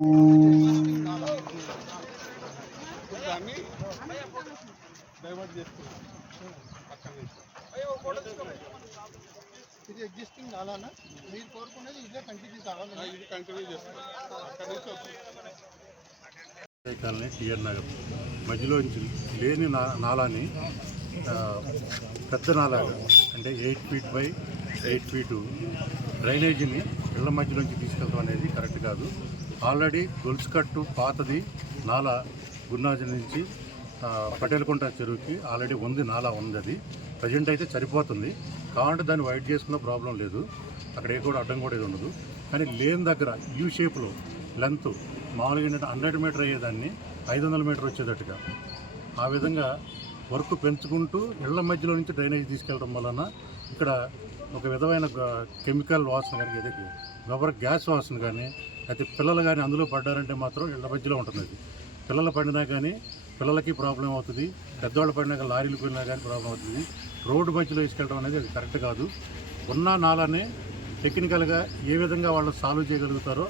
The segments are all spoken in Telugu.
దాన్ని డైవర్ట్ చేస్తున్నాం పక్కన ఇది ఎగ్జిస్టింగ్ నాలానా మీరు కోరుకునేది ఇదే కంటిన్యూ కావాలి ఇది కంటిన్యూ చేస్తున్నాం అక్కడి నుంచి కాలనీ టిఆర్ నగర్ మధ్యలోంచి లేని నాలాని పెద్ద నాలాగా అంటే 8 ఫీట్ బై 8 ఫీటు డ్రైనేజీని ఇళ్ల మధ్యలోంచి తీసుకెళ్ళడం అనేది కరెక్ట్ కాదు. ఆల్రెడీ గొలుసుకట్టు పాతది నాలా గున్నాజీ నుంచి పటేలకుంట చెరువుకి ఆల్రెడీ ఉంది, నాలా ఉంది. అది ప్రజెంట్ అయితే సరిపోతుంది. కావాలంటే దాన్ని వైడ్ చేసుకున్న ప్రాబ్లం లేదు, అక్కడ ఏ కూడా అడ్డం కూడా ఇది ఉండదు. కానీ లేని దగ్గర యూ షేప్లో లెంత్ మామూలుగా ఏంటంటే 100 మీటర్ అయ్యేదాన్ని 500 మీటర్ వచ్చేటట్టుగా ఆ విధంగా వర్క్ పెంచుకుంటూ ఇళ్ల మధ్యలో నుంచి డ్రైనేజ్ తీసుకెళ్ళడం వలన ఇక్కడ ఒక విధమైన కెమికల్ వాసన కానీ ఏదైతే గొబ్బర గ్యాస్ వాసన కానీ అయితే పిల్లలు కానీ అందులో పడ్డారంటే మాత్రం ఇళ్ల మధ్యలో ఉంటుంది. అది పిల్లలు పడినా కానీ పిల్లలకి ప్రాబ్లం అవుతుంది, పెద్దవాళ్ళు పడినా కానీ లారీలు పోయినా కానీ ప్రాబ్లం అవుతుంది. రోడ్డు మధ్యలో తీసుకెళ్ళడం అనేది అది కరెక్ట్ కాదు. ఉన్న నాలానే టెక్నికల్గా ఏ విధంగా వాళ్ళు సాల్వ్ చేయగలుగుతారో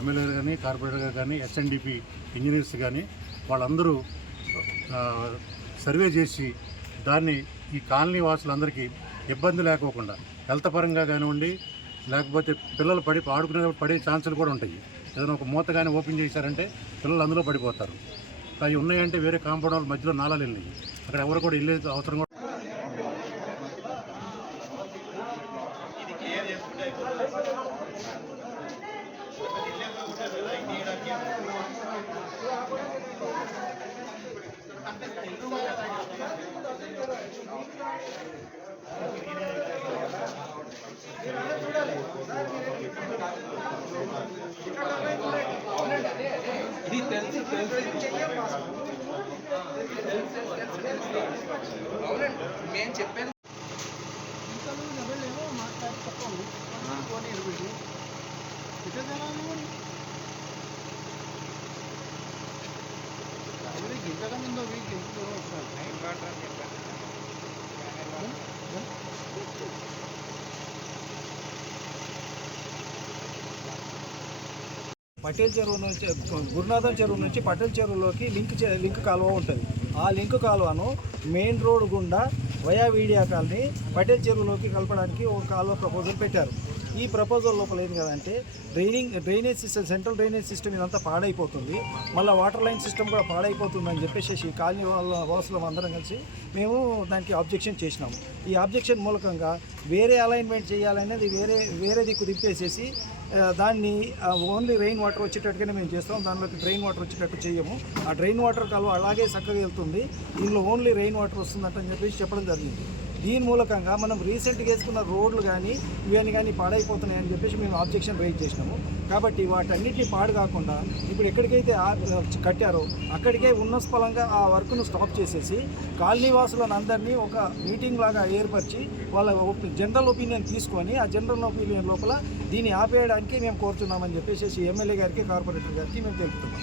ఎమ్మెల్యే కానీ కార్పొరేటర్ కానీ ఎస్ఎన్డిపి ఇంజనీర్స్ కానీ వాళ్ళందరూ సర్వే చేసి దాన్ని ఈ కాలనీ వాసులందరికీ ఇబ్బంది లేకోకుండా హెల్త్ పరంగా కానివ్వండి, లేకపోతే పిల్లలు ఆడుకునే పడే ఛాన్సులు కూడా ఉంటాయి. ఏదైనా ఒక మూత కానీ ఓపెన్ చేశారంటే పిల్లలు అందులో పడిపోతారు. అవి ఉన్నాయంటే వేరే కాంపౌండ్ వాళ్ళ మధ్యలో నాలాలు వెళ్ళినాయి, అక్కడ ఎవరు కూడా వెళ్ళే అవసరం కూడా. ఇది తెలుసు అవునండి మేము చెప్పేది ఏమో మాట్లాడి చెప్పండి గింజల ముందు వీళ్ళు పటేల్ చెరువు నుంచి గురునాథం చెరువు నుంచి పటేల్ చెరువులోకి లింక్ కాలువ ఉంటుంది. ఆ లింక్ కాలువను మెయిన్ రోడ్ గుండా వయా వీడియా కాలనీ పటేల్ చెరువులోకి కలపడానికి ఒక కాలువ ప్రపోజల్ పెట్టారు. ఈ ప్రపోజల్ లోపల ఏం కదంటే drainage system, central drainage system ఇదంతా పాడైపోతుంది, మళ్ళీ వాటర్ లైన్ సిస్టమ్ కూడా పాడైపోతుందని చెప్పేసి కాలనీ వాళ్ళ వాసులం అందరం కలిసి మేము దానికి ఆబ్జెక్షన్ చేసినాము. ఈ ఆబ్జెక్షన్ మూలకంగా వేరే అలైన్మెంట్ చేయాలనేది వేరే దిక్కు తిప్పేసేసి దాన్ని ఓన్లీ రెయిన్ వాటర్ వచ్చేటట్టుగానే మేము చేస్తాం, దానిలోకి డ్రైన్ వాటర్ వచ్చేటట్టు చేయము. ఆ డ్రైన్ వాటర్ కాలువ అలాగే చక్కగా వెళ్తుంది, దీనిలో ఓన్లీ రెయిన్ వాటర్ వస్తుందంటని చెప్పేసి చెప్పడం జరిగింది. దీని మూలకంగా మనం రీసెంట్గా వేసుకున్న రోడ్లు కానీ ఇవన్నీ కానీ పాడైపోతున్నాయని చెప్పేసి మేము ఆబ్జెక్షన్ రైజ్ చేసినాము. కాబట్టి వాటన్నిటిని పాడు కాకుండా ఇప్పుడు ఎక్కడికైతే కట్టారో అక్కడికే ఉన్నస్ఫలంగా ఆ వర్క్ను స్టాప్ చేసేసి కాలనీ వాసులను అందరినీ ఒక మీటింగ్ లాగా ఏర్పరిచి వాళ్ళ జనరల్ ఒపీనియన్ తీసుకొని ఆ జనరల్ ఒపీనియన్ లోపల దీన్ని ఆపేయడానికి మేము కోరుతున్నామని చెప్పేసి ఎమ్మెల్యే గారికి కార్పొరేటర్ గారికి మేము తెలుపుతున్నాం.